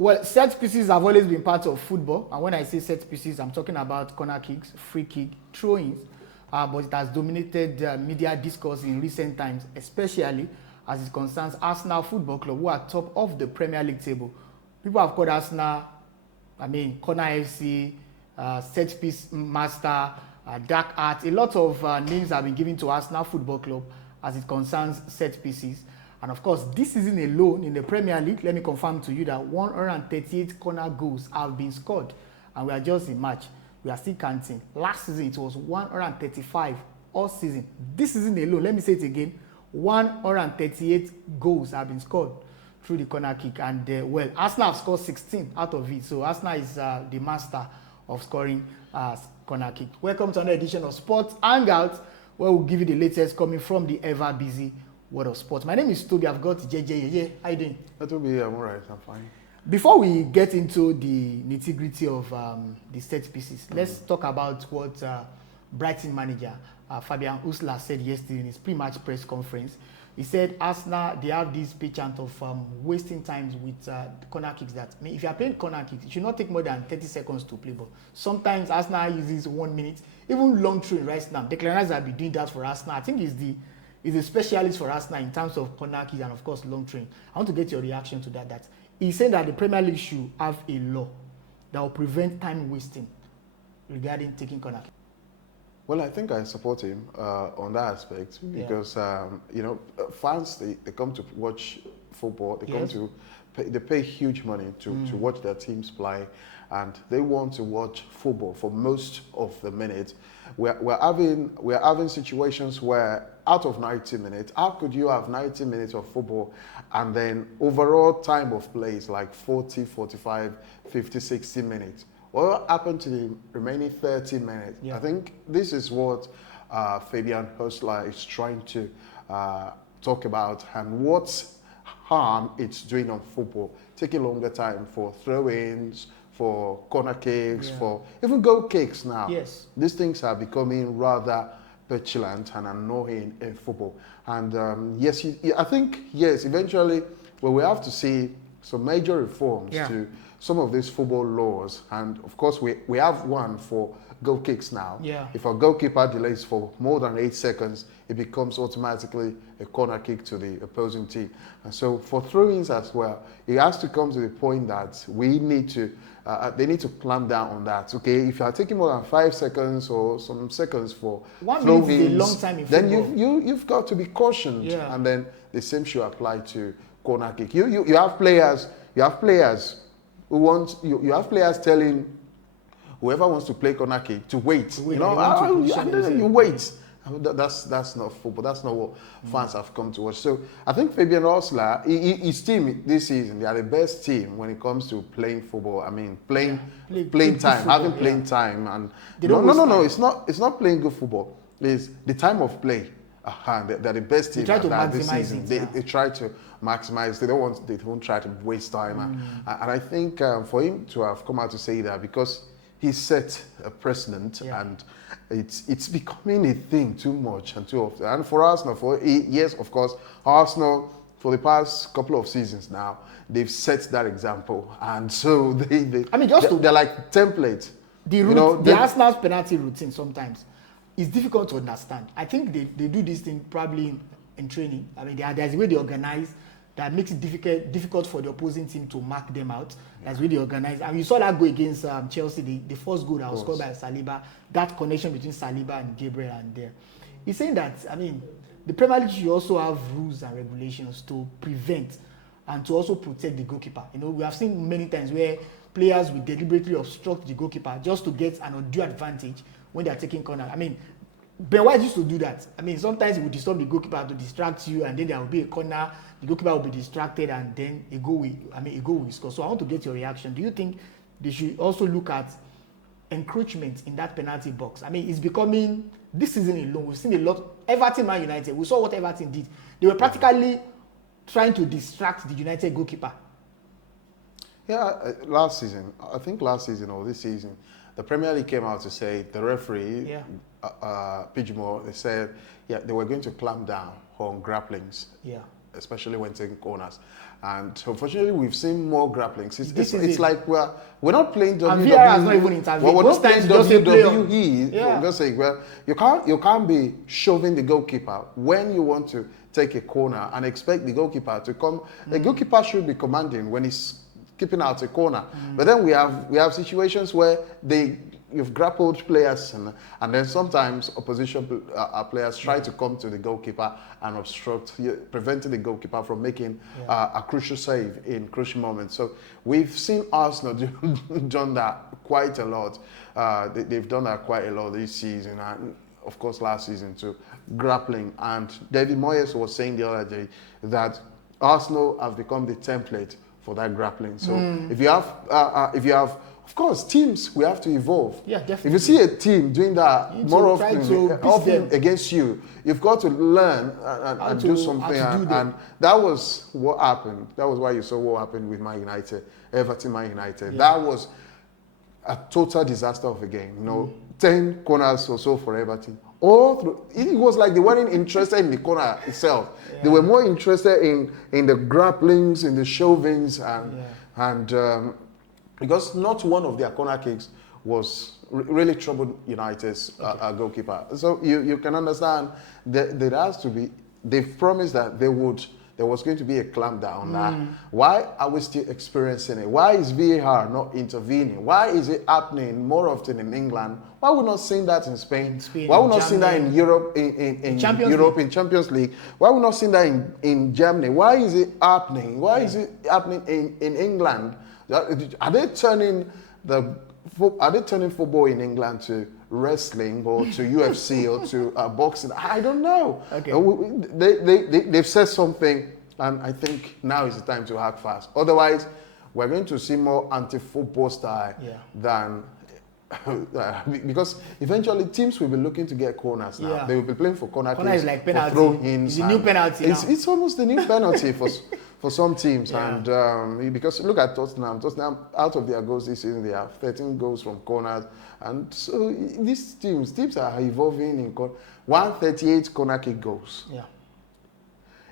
Well, set pieces have always been part of football, and when I say set pieces, I'm talking about corner kicks, free kick, throw-ins, but it has dominated media discourse in recent times, especially as it concerns Arsenal Football Club, who are top of the Premier League table. People have called Arsenal, corner FC, set piece master, dark art. A lot of names have been given to Arsenal Football Club as it concerns set pieces. And of course, this season alone in the Premier League, let me confirm to you that 138 corner goals have been scored. And we are just in March. We are still counting. Last season, it was 135 all season. This season alone, let me say it again, 138 goals have been scored through the corner kick. And, Arsenal have scored 16 out of it. So Arsenal is the master of scoring corner kick. Welcome to another edition of Sports Hangout, where we'll give you the latest coming from the ever-busy world of sports. My name is Toby. I've got JJ. How you doing? Toby, I'm all right. I'm fine. Before we get into the nitty-gritty of the set pieces, let's talk about what Brighton manager Fabian Usler said yesterday in his pre-match press conference. He said Arsenal, they have this chant of wasting times with corner kicks. That if you are playing corner kicks, it should not take more than 30 seconds to play ball. Sometimes Arsenal uses 1 minute, even long throw right now. Declan Rice will be doing that for Arsenal. I think he's a specialist for Arsenal in terms of corner kicks and of course long train. I want to get your reaction to that. That he said that the Premier League should have a law that will prevent time wasting regarding taking corner kicks. Well, I think I support him on that aspect because fans they come to watch football. They come to they pay huge money to watch their teams play, and they want to watch football for most of the minutes. We're having situations where out of 90 minutes, how could you have 90 minutes of football and then overall time of play is like 40, 45, 50, 60 minutes? What happened to the remaining 30 minutes? Yeah. I think this is what Fabian Hustler is trying to talk about and what harm it's doing on football. Taking longer time for throw-ins, for corner kicks, for even goal kicks now. Yes. These things are becoming rather petulant and annoying in football. And I think eventually we have to see some major reforms to some of these football laws. And of course, we have one for goal kicks now. Yeah. If a goalkeeper delays for more than 8 seconds, it becomes automatically a corner kick to the opposing team. And so for throw-ins as well, it has to come to the point that we need to, they need to clamp down on that. Okay, if you are taking more than 5 seconds or some seconds for throw-ins, long time in football. then you've got to be cautioned. Yeah. And then the same should apply to corner kick. You have players who want, you have players telling whoever wants to play corner kick to wait. And then you wait. That's not football. That's not what fans have come to watch. So I think Fabian Hustler, his team this season, they are the best team when it comes to playing football. I mean, playing time, having playing time, and no. It's not playing good football. It's the time of play. They're the best team. They try to maximize this season. They try to maximize. They don't try to waste time. And I think for him to have come out to say that, because he set a precedent, and it's becoming a thing too much and too often. And for Arsenal, yes, of course, Arsenal for the past couple of seasons now, they've set that example, and so they're like template. The Arsenal's penalty routine sometimes is difficult to understand. I think they do this thing probably in training. I mean, there's a way they organize that makes it difficult for the opposing team to mark them out. That's the way they organize. And you saw that go against Chelsea, the first goal that was scored by Saliba, that connection between Saliba and Gabriel and there. He's saying that, the Premier League should also have rules and regulations to prevent and to also protect the goalkeeper. We have seen many times where players will deliberately obstruct the goalkeeper just to get an undue advantage when they are taking corner. Ben White used to do that. Sometimes he would disturb the goalkeeper to distract you, and then there will be a corner, the goalkeeper will be distracted, and then a goal will score. So I want to get your reaction. Do you think they should also look at encroachment in that penalty box? It's becoming, this season alone, we've seen a lot. Everton, Man United, we saw what Everton did. They were practically trying to distract the United goalkeeper. Yeah, last season or this season, the Premier League came out to say the referee, Pidgemore, they said they were going to clamp down on grapplings. Yeah. especially when taking corners. And unfortunately, we've seen more grapplings. It's like we're not playing WWE. And VAR has not even intervened. We're not playing WWE. Yeah. I'm just saying, well, you can't be shoving the goalkeeper when you want to take a corner and expect the goalkeeper to come. The goalkeeper should be commanding when he's keeping out a corner. But then we have situations where you've grappled players and then sometimes opposition players try to come to the goalkeeper and obstruct, preventing the goalkeeper from making a crucial save in crucial moments. So we've seen Arsenal done that quite a lot. They've done that quite a lot this season, and of course last season too, grappling. And David Moyes was saying the other day that Arsenal have become the template for that grappling. So if you have, of course, teams, we have to evolve. Yeah, definitely. If you see a team doing that more often against you, you've got to learn and do something. And that was what happened. That was why you saw what happened with Man United, Everton, Man United. Yeah. That was a total disaster of a game. 10 corners or so for Everton. All through, it was like they weren't interested in the corner itself. Yeah. They were more interested in the grapplings, in the shovings, and because not one of their corner kicks was really troubled United's goalkeeper. So you can understand that there has to be. They've promised that there was going to be a clampdown. Now, why are we still experiencing it? Why is VAR not intervening? Why is it happening more often in England? Why are we not seeing that in Spain? Why are we not seeing that in Europe, in Champions League? Why are we not seeing that in Germany? Why is it happening? Why is it happening in England? Are they turning football in England to wrestling or to UFC or to boxing? I don't know. Okay. They've said something, and I think now is the time to act fast. Otherwise, we're going to see more anti-football style than because eventually teams will be looking to get corners now. Yeah. They will be playing for corner kicks, is like penalty. Throw-ins. It's a new penalty now. It's almost the new penalty for some teams. Yeah. And because look at Tottenham. Tottenham, out of their goals this season, they have 13 goals from corners. And so these teams are evolving in 138 corner kick goals. Yeah.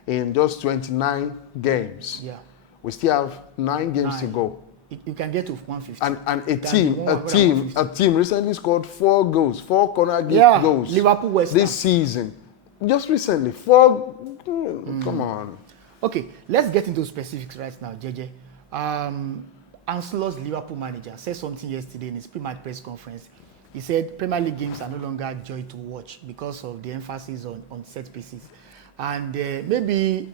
In just 29 games. Yeah. We still have 9 games to go. You can get to 150. And a team recently scored 4 goals, 4 corner kick goals. Liverpool West this season. Just recently, 4. Come on. Okay, let's get into specifics right now, JJ. Ancelot's Liverpool manager said something yesterday in his pre-match press conference. He said Premier League games are no longer joy to watch because of the emphasis on set pieces. And maybe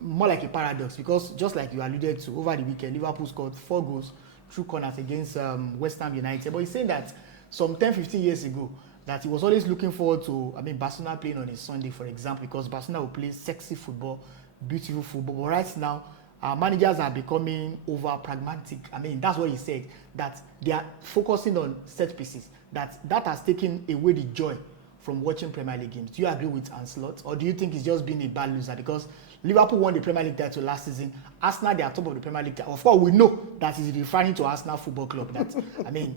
more like a paradox, because just like you alluded to, over the weekend, Liverpool scored 4 goals through corners against West Ham United. But he's saying that some 10-15 years ago, that he was always looking forward to, Barcelona playing on a Sunday, for example, because Barcelona will play sexy football, beautiful football. But right now, managers are becoming over pragmatic. That's what he said, that they are focusing on set pieces, that has taken away the joy from watching Premier League games. Do you agree with Ancelot, or do you think he's just been a bad loser? Because Liverpool won the Premier League title last season. Arsenal, they are top of the Premier League title. Of course, we know that he's referring to Arsenal Football Club. That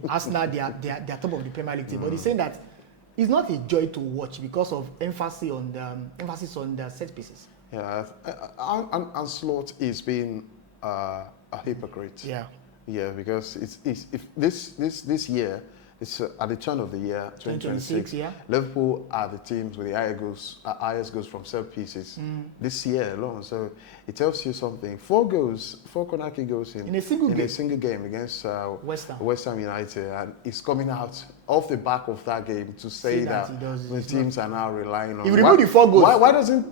Arsenal, they are top of the Premier League title. But he's saying that it's not a joy to watch because of emphasis on the set pieces. Yeah, Ancelot is being a hypocrite. Yeah, because it's this year. It's at the turn of the year, 2026. Liverpool are the teams with the highest goals from set pieces this year alone. So it tells you something. 4 corner kick goals in a single game against West Ham United, and he's coming out off the back of that game to say that the teams are now relying on. He removed the 4 goals.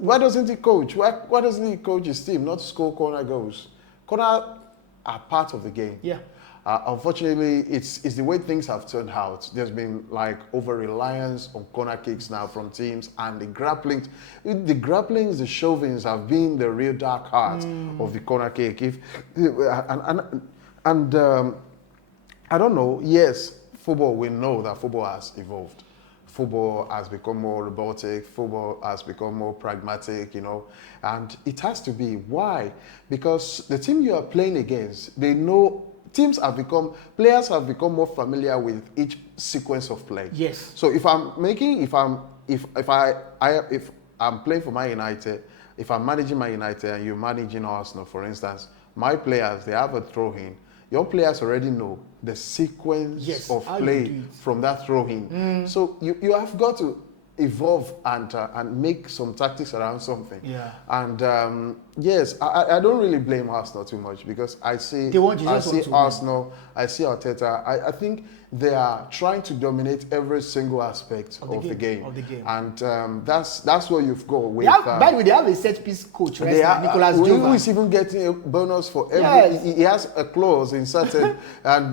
Why doesn't he coach? Why doesn't he coach his team not to score corner goals? Corner are part of the game. Yeah. Unfortunately, it's the way things have turned out. There's been like over-reliance on corner kicks now from teams, and the grapplings, the shovings have been the real dark heart of the corner kick. I don't know. Yes, football. We know that football has evolved. Football has become more robotic. Football has become more pragmatic. And it has to be. Why? Because the team you are playing against, they know. Players have become more familiar with each sequence of play. Yes. So if I'm playing for Man United if I'm managing Man United and you're managing Arsenal, for instance, my players, they have a throw-in. Your players already know the sequence of play from that throw-in. So you have got to evolve and make some tactics around something. Yeah. And yes, I don't really blame Arsenal too much because I see Arsenal, I see Arteta. I think they are trying to dominate every single aspect of the game. And that's what you've got with. By the way, they have a set piece coach, right? Nicolas Jovan. Who is even getting a bonus for every. Yes. He has a clause inserted, and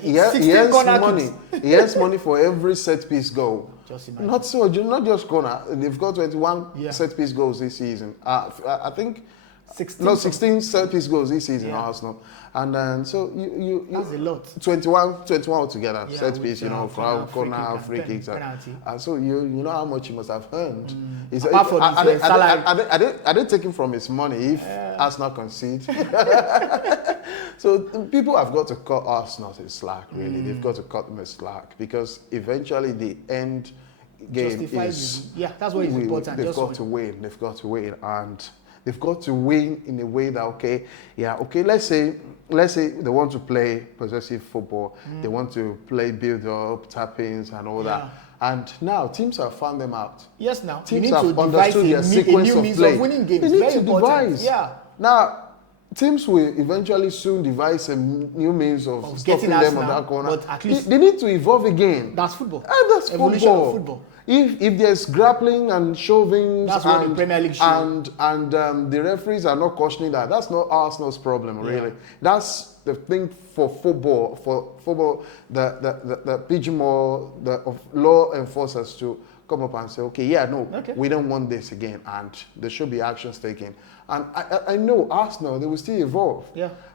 he earns money. He earns money for every set piece goal. Not just corner. They've got 21 set piece goals this season. I think 16 set piece goals this season, Arsenal. And then so you that's a lot. 21 altogether set piece, from corner, free kicks, and so you know how much he must have earned. Apart from his salary, are they taking from his money if Arsenal concede? So people have got to cut Arsenal a slack. Really, they've got to cut them a slack because eventually the end game is that's what is important. They've got to win. They've got to win, and they've got to win in a way that let's say they want to play possessive football. They want to play build up, tap-ins and all that. And now teams have found them out. Yes, now teams have understood their sequence of play. Of winning games. They need to important. devise. Now teams will eventually soon devise a new means of stopping them on that corner. But at least they need to evolve again. That's football. That's evolution of football. If there's grappling and shoving and the Premier League and the referees are not cautioning that, that's not Arsenal's problem really. That's the thing for football. For football, the pigeonhole of law enforcers to come up and say, we don't want this again, and there should be actions taken. And I know Arsenal, they will still evolve.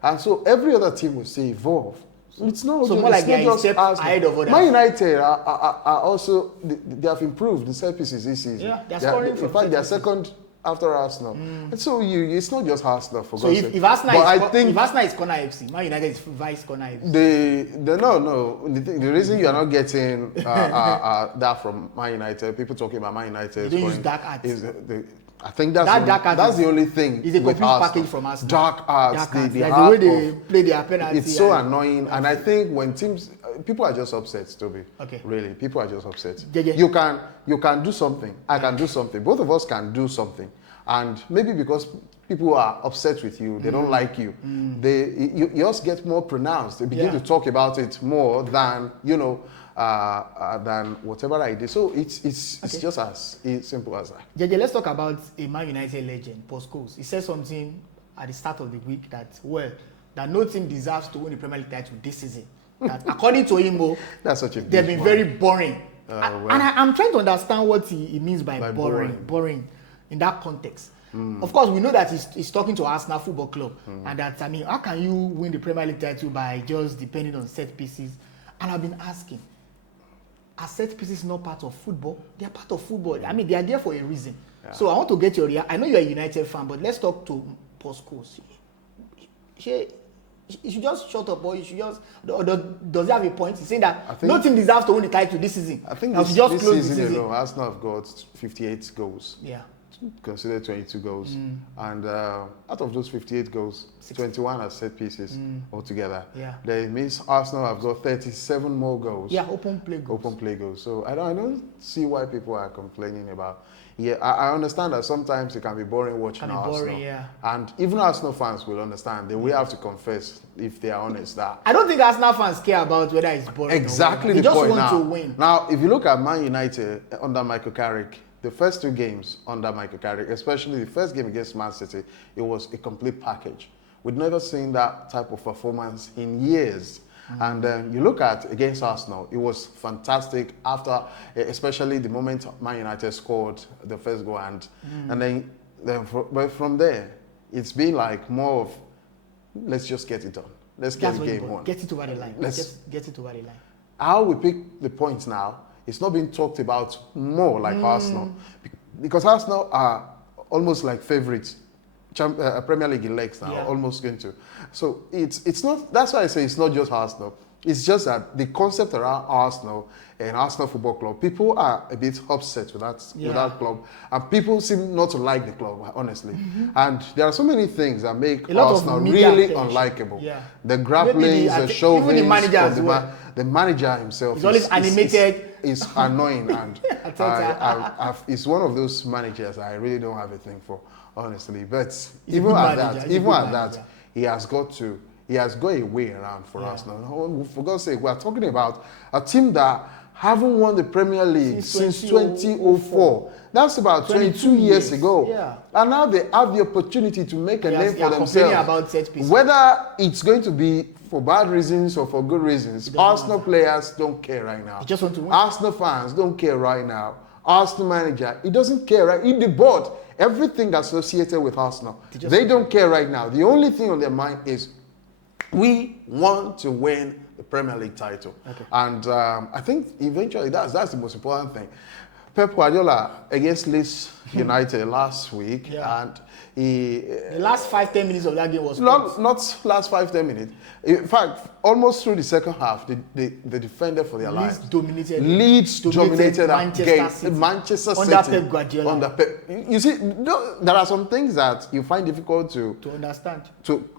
And so every other team will still evolve. It's not so more like they're a step ahead of others. Man United are also, they have improved in set pieces this season. They're scoring in fact, they're second after Arsenal. And so it's not just Arsenal, for God's sake. If Arsenal is corner FC, Man United is vice corner FC. The reason you are not getting that from Man United, people talking about Man United, they don't use dark arts. I think that's the only thing. It's a complete package from us. Dark arts, the way they play their penalty. It's so annoying, and I think when teams, people are just upset, Toby. Really, people are just upset. You can do something. I can do something. Both of us can do something, and maybe because people are upset with you, they don't like you. Yours get more pronounced. They begin to talk about it more than than whatever I did. So it's just as simple as that. JJ, let's talk about a Man United legend, Paul Scholes. He said something at the start of the week that no team deserves to win the Premier League title this season. That according to him, that's such a they've been very boring. And I'm trying to understand what he means by boring in that context. Of course, we know that he's talking to Arsenal Football Club, and that, how can you win the Premier League title by just depending on set pieces? And I've been asking, are set pieces not part of football? They are part of football. I mean, they are there for a reason. So I want to get your reaction. I know you're a United fan, but let's talk to Paul Scholes. You should just shut up, or you should just. Does he have a point? He's saying that no team deserves to win the title this season. I think this season alone, Arsenal have got 58 goals. Consider 22 goals, and out of those 58 goals, 21 are set pieces altogether. That means Arsenal have got 37 more goals. Open play goals. So I don't see why people are complaining about. I understand that sometimes it can be boring watching Arsenal. And even Arsenal fans will understand. They will have to confess, if they are honest, that I don't think Arsenal fans care about whether it's boring. Exactly, they the point. They just want to win. Now, if you look at Man United under Mikel Carrick, the first two games under Mikel Carrick, especially the first game against Man City, it was a complete package. We'd never seen that type of performance in years. And you look at against Arsenal, it was fantastic after, especially the moment Man United scored the first goal, and then from there, it's been like more of, let's just get it done. Let's get the game on. Get it over the line. Just get it over the line. How we pick the points now, it's not being talked about more like Arsenal, because Arsenal are almost like favourites. Premier League elects now, almost going to. So it's not. That's why I say it's not just Arsenal. It's just that the concept around Arsenal and Arsenal Football Club, people are a bit upset with that club, and people seem not to like the club, honestly. And there are so many things that make Arsenal really unlikable. Yeah. The grapplings, the shovings, the manager himself is always animated. Is annoying, and it's one of those managers I really don't have a thing for, honestly. But even at that, he has got a way around for Arsenal. For God's sake, we are talking about a team that haven't won the Premier League since 2004. That's about 22 years ago. Yeah. And now they have the opportunity to make a name for themselves. About set pieces. Whether it's going to be for bad reasons or for good reasons, Arsenal players don't care right now. They just want to win. Arsenal fans don't care right now. Arsenal manager, he doesn't care right. In the board, everything associated with Arsenal, they don't care right now. The only thing on their mind is we want to win the Premier League title. Okay. And I think eventually that's the most important thing. Pep Guardiola against Leeds United last week, and the last 5-10 minutes of that game was not last 5-10 minutes. In fact, almost through the second half, the defender for their lives Leeds dominated Manchester City under Pep Guardiola. You see, there are some things that you find difficult to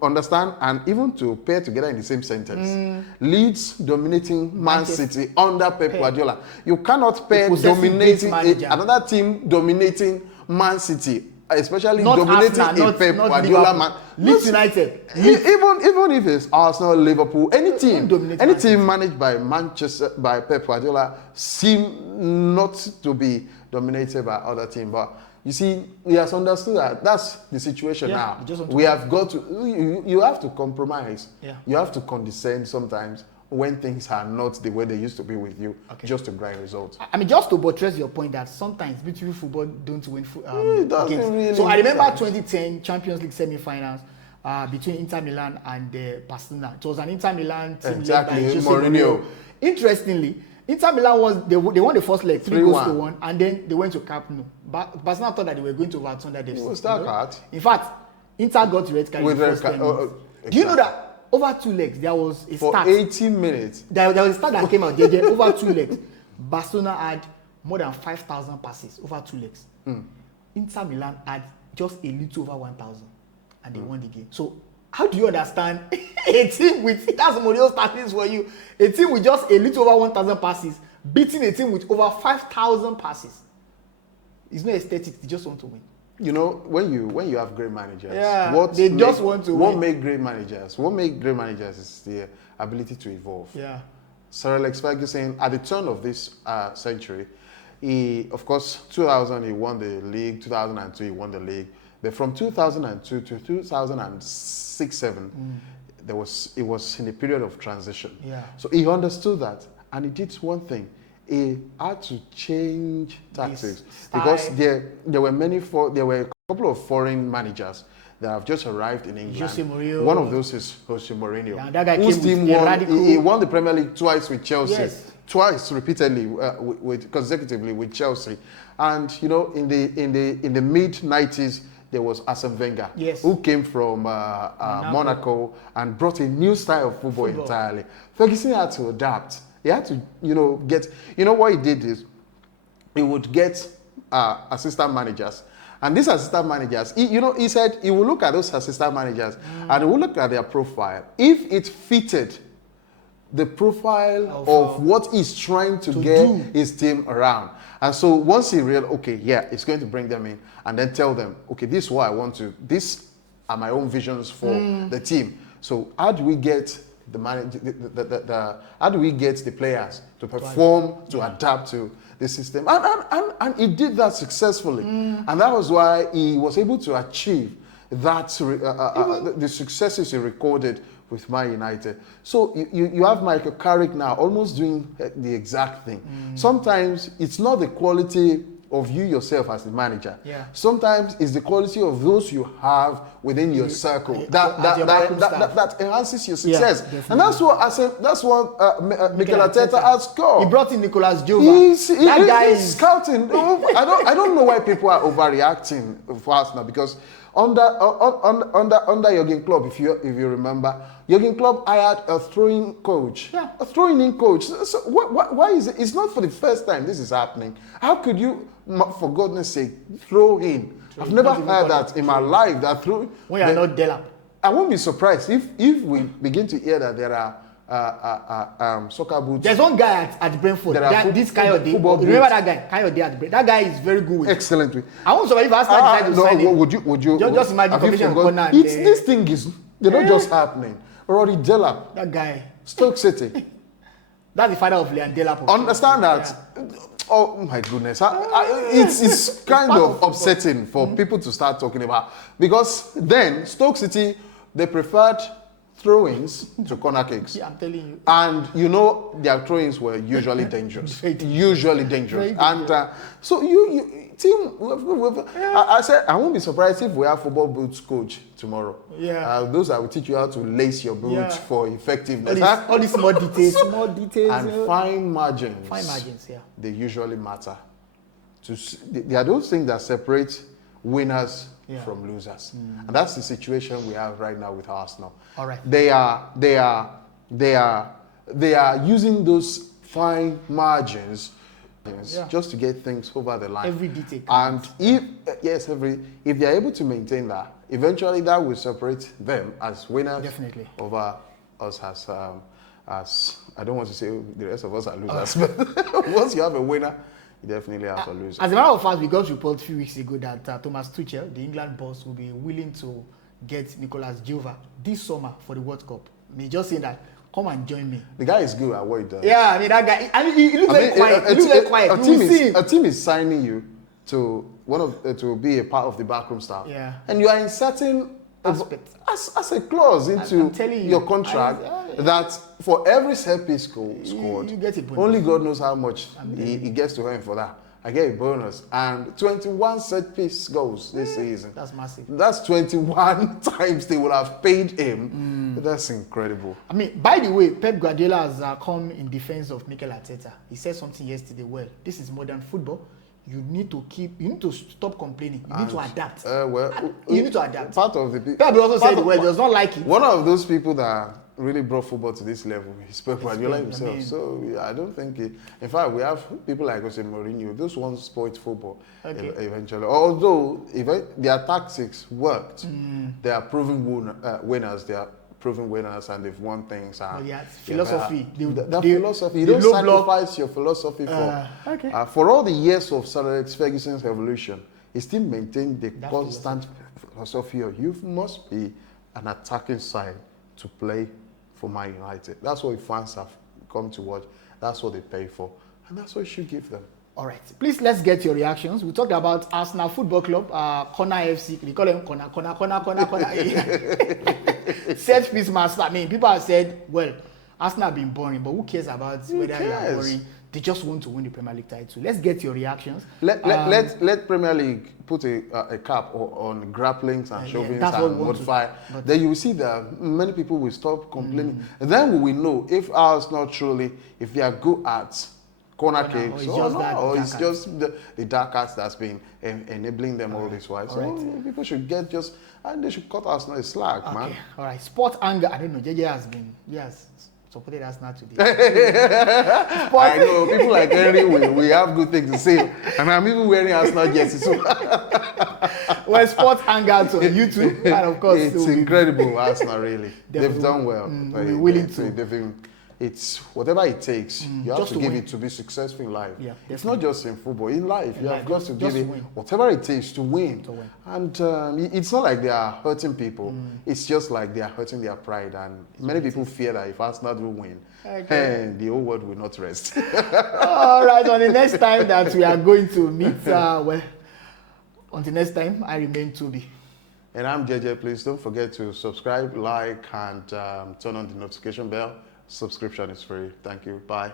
understand and even to pair together in the same sentence. Leeds dominating Man City under Pep Guardiola. You cannot pair dominating another team dominating Man City, especially not dominating Arsenal, Pep Guardiola man. Leeds United. Even if it's Arsenal, Liverpool, any team managed by Pep Guardiola seem not to be dominated by other teams. But you see, he has understood that that's the situation now. We have got to. You have to compromise. Yeah. You have to condescend sometimes when things are not the way they used to be with you, just to grind results. I mean, just to buttress your point that sometimes beautiful football don't win games. Really so I remember 2010 Champions League semi-finals between Inter Milan and Barcelona. It was an Inter Milan team led by Jose Mourinho. Interestingly, Inter Milan they won the first leg 3-1, and then they went to Camp Nou. Barcelona thought that they were going to overturn that defeat. In fact, Inter got red card in the first 10 minutes. Do you know that? Over 2 legs, there was a start. For 18 minutes. There was a start that came out. Over 2 legs. Barcelona had more than 5,000 passes over 2 legs. Inter Milan had just a little over 1,000. And they won the game. So, how do you understand a team with, that's Mourinho's tactics for you, a team with just a little over 1,000 passes, beating a team with over 5,000 passes? It's not aesthetic, they just want to win. You know, when you have great managers, want to what make great managers? What make great managers is the ability to evolve. Yeah. Sir Alex Ferguson, at the turn of this century, of course, 2000 he won the league, 2002 he won the league, but from 2002 to 2006-07, it was in a period of transition. Yeah. So he understood that, and he did one thing. He had to change tactics because there were a couple of foreign managers that have just arrived in England. Jose Mourinho. One of those is Jose Mourinho. Yeah, that guy he won the Premier League twice with Chelsea, twice repeatedly consecutively with Chelsea, and you know in the mid 90s there was Arsene Wenger, who came from Monaco and brought a new style of football entirely. Ferguson had to adapt. He had to, what he did is he would get assistant managers. And these assistant managers, he said he will look at those assistant managers and he will look at their profile. If it fitted the profile of what he's trying to get his team around. And so once he realized, it's going to bring them in and then tell them, this is what I want to, these are my own visions for the team. So how do we get how do we get the players to perform, to adapt to the system? And he did that successfully. And that was why he was able to achieve that the successes he recorded with Man United. So you have Michael Carrick now almost doing the exact thing. Sometimes it's not the quality of you yourself as the manager. Yeah. Sometimes it's the quality of those you have within your circle that enhances your success. Yeah, and that's what Mikel Arteta has scored. He brought in Nicolas Jova. He's scouting. I don't know why people are overreacting for Arsenal, because Under Jurgen Klopp, if you remember, Jurgen Klopp hired a throwing coach, a throwing coach. So why is it? It's not for the first time this is happening. How could you, for goodness sake, throw in? I've never heard that in my life. That throw when you're not Delap. I won't be surprised if we begin to hear that there are soccer boots. There's one guy at Brentford. This Kayode. Remember that guy? Kayode at Brentford. That guy is very good with. Excellent. I won't survive if Arsenal decide to sign him. Would you just imagine commission corner. This thing is they're not just happening. Rory Delap. That guy. Stoke City. That's the father of Leon Delap. Understand that? Yeah. Oh my goodness. It's kind of upsetting for people to start talking about, because then Stoke City, they preferred throw-ins to corner kicks. Yeah, I'm telling you. And their throw-ins were usually dangerous. Usually dangerous. And so team, I said I won't be surprised if we have football boots coach tomorrow. Yeah. Those that will teach you how to lace your boots for effectiveness. All these small details. And fine margins. Fine margins, yeah. They usually matter. They are those things that separate winners from losers. And that's the situation we have right now with Arsenal. All right. They are using those fine margins just to get things over the line. Every detail. And if they are able to maintain that, eventually that will separate them as winners. Definitely. Over us as I don't want to say the rest of us are losers, but once you have a winner, you definitely have a loser. As a matter of fact, we got report a few weeks ago that Thomas Tuchel, the England boss, will be willing to get Nicolas Jova this summer for the World Cup. He just saying that, come and join me. The guy is good at what he does. Yeah, I mean that guy. I mean, he looks very quiet. He looks very quiet. A team is signing you to to be a part of the backroom staff. Yeah. And you are inserting as a clause into your contract that for every set piece scored, you get a bonus. Only God knows how much he gets to earn for that. I get a bonus. And 21 set piece goals this season. That's massive. That's 21 times they will have paid him. That's incredible. I mean, by the way, Pep Guardiola has come in defense of Mikel Arteta. He said something yesterday. Well, this is modern football. You need to stop complaining. You need to adapt. You need to adapt. Part of the people. Pep also said, well, he does not like it. One of those people that really brought football to this level is Pep Guardiola himself. I mean, so I don't think in fact, we have people like Jose Mourinho. Those ones spoiled football eventually. Although their tactics worked, they are proven winners. They are proven winners, and they've won things. Philosophy. Philosophy. You don't sacrifice your philosophy for all the years of Sir Alex Ferguson's evolution. He still maintained the constant philosophy of you must be an attacking side to play for Man United. That's what fans have come to watch. That's what they pay for, and that's what you should give them. All right. Please, let's get your reactions. We talked about Arsenal Football Club, Corner FC. We call them Corner. Set piece master. I mean, people have said, well, Arsenal have been boring, but who cares about whether they are boring? They just want to win the Premier League title. Let's get your reactions. Let Premier League put a cap on grapplings and shovings and modify. Then you will see that many people will stop complaining. And then we will know if Arsenal truly, if they are good at corner kicks, or it's just the dark arts that's been enabling them all this while. So people should get and they should cut Arsenal a slack, man. All right. Sport anger. I don't know. JJ has been, supported Arsenal today. I know. People like Henry, we have good things to say. And I'm even wearing Arsenal jerseys. So. Well, sport hangouts on YouTube. And of course, it's incredible, Arsenal, really. They've done well. We're willing to. It's whatever it takes. You have to give it to be successful in life. Yeah, it's not just in football. In life, you have got to give it whatever it takes to win. And it's not like they are hurting people. It's just like they are hurting their pride. And many people fear that if Arsenal do win, the whole world will not rest. All right. On the next time that we are going to meet, until next time, I remain Toby. And I'm JJ. Please don't forget to subscribe, like, and turn on the notification bell. Subscription is free. Thank you. Bye.